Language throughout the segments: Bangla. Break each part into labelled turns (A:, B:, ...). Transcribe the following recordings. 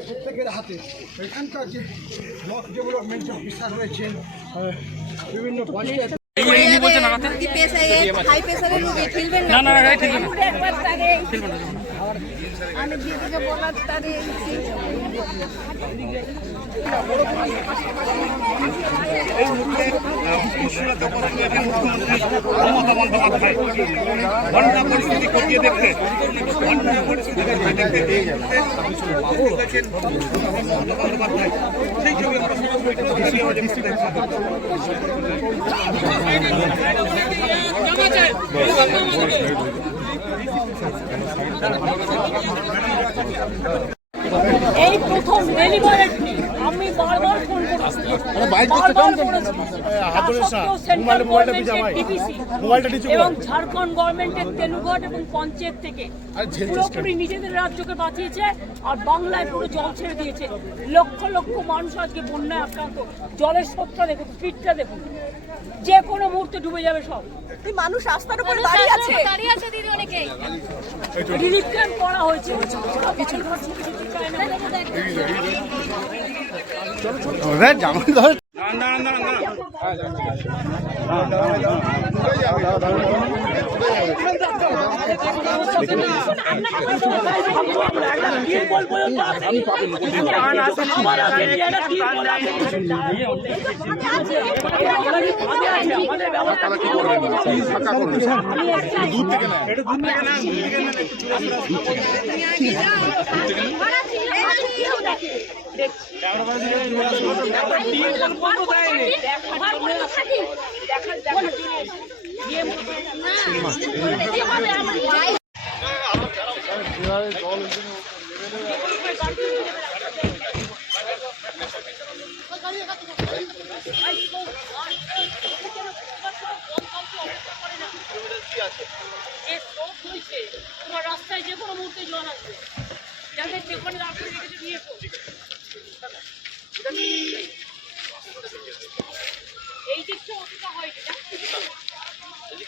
A: প্রত্যেকের হাতে এখানকার যে ব্লক ডেভেলপমেন্ট অফিসার রয়েছেন বিভিন্ন
B: কি প্রেসারে হাই প্রেসারে রুগী ঠিলবেন না
C: না, না, ঠিক না।
B: একবার তারে আমি দিদিকে বলার তারে
D: মমতা বন্দ্যোপাধ্যায় ঘটনা পরিস্থিতি খতিয়ে দেখতে ঘটনা পরিস্থিতি খতিয়ে দেখতে এই মুহূর্তে দেখেন মমতা বন্দ্যোপাধ্যায় সেই ছবি আমরা ভিডিও দেখতে
C: এই প্রথম ডেলিভারেড আমি এবং ঝাড়খণ্ড গভর্নমেন্টের তেলুঘাট এবং পঞ্চায়েত থেকে পুরোপুরি নিজেদের রাজ্যকে বাঁচিয়েছে আর বাংলায় পুরো জল ছেড়ে দিয়েছে। লক্ষ লক্ষ মানুষ আজকে বন্যায় আক্রান্ত। জলের স্রোতটা দেখুন স্পিডটা দেখুন। যে কোনো মুহূর্তে ডুবে যাবে সব।
B: মানুষ রাস্তার উপরে দাঁড়িয়ে আছে।
E: দাঁড়িয়ে আছে দিদি অনেকেই।
C: রিলিফ ক্যাম্প করা হয়েছে। কিছু ছুটি ছুটি না যে স্রোত হয়েছে, তোমার রাস্তায় যে কোনো মুহূর্তে জল আসবে। যাদের যেখানে রাস্তা রেখেছে নিয়ে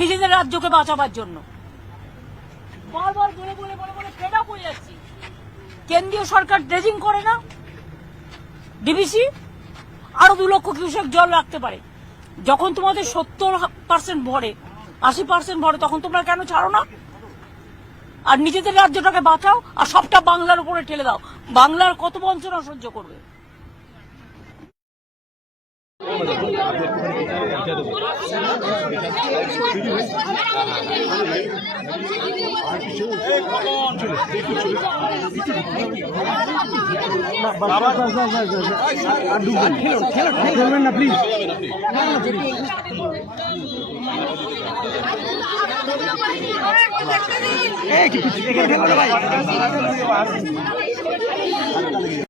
C: নিজেদের রাজ্যকে বাঁচাবার জন্য। কেন্দ্রীয় সরকার ড্রেজিং করে না? ডিবিসি? আরও দু লক্ষ কিউসেক জল রাখতে পারে। যখন তোমাদের সত্তর পার্সেন্ট ভরে, আশি পার্সেন্ট ভরে, তখন তোমরা কেন ছাড়ো না? আর নিজেদের রাজ্যটাকে বাঁচাও, আর সবটা বাংলার উপরে ঠেলে দাও। বাংলার কত বঞ্চনা সহ্য করবে?
A: খেলবেন না প্লিজ
B: দেখতে দিন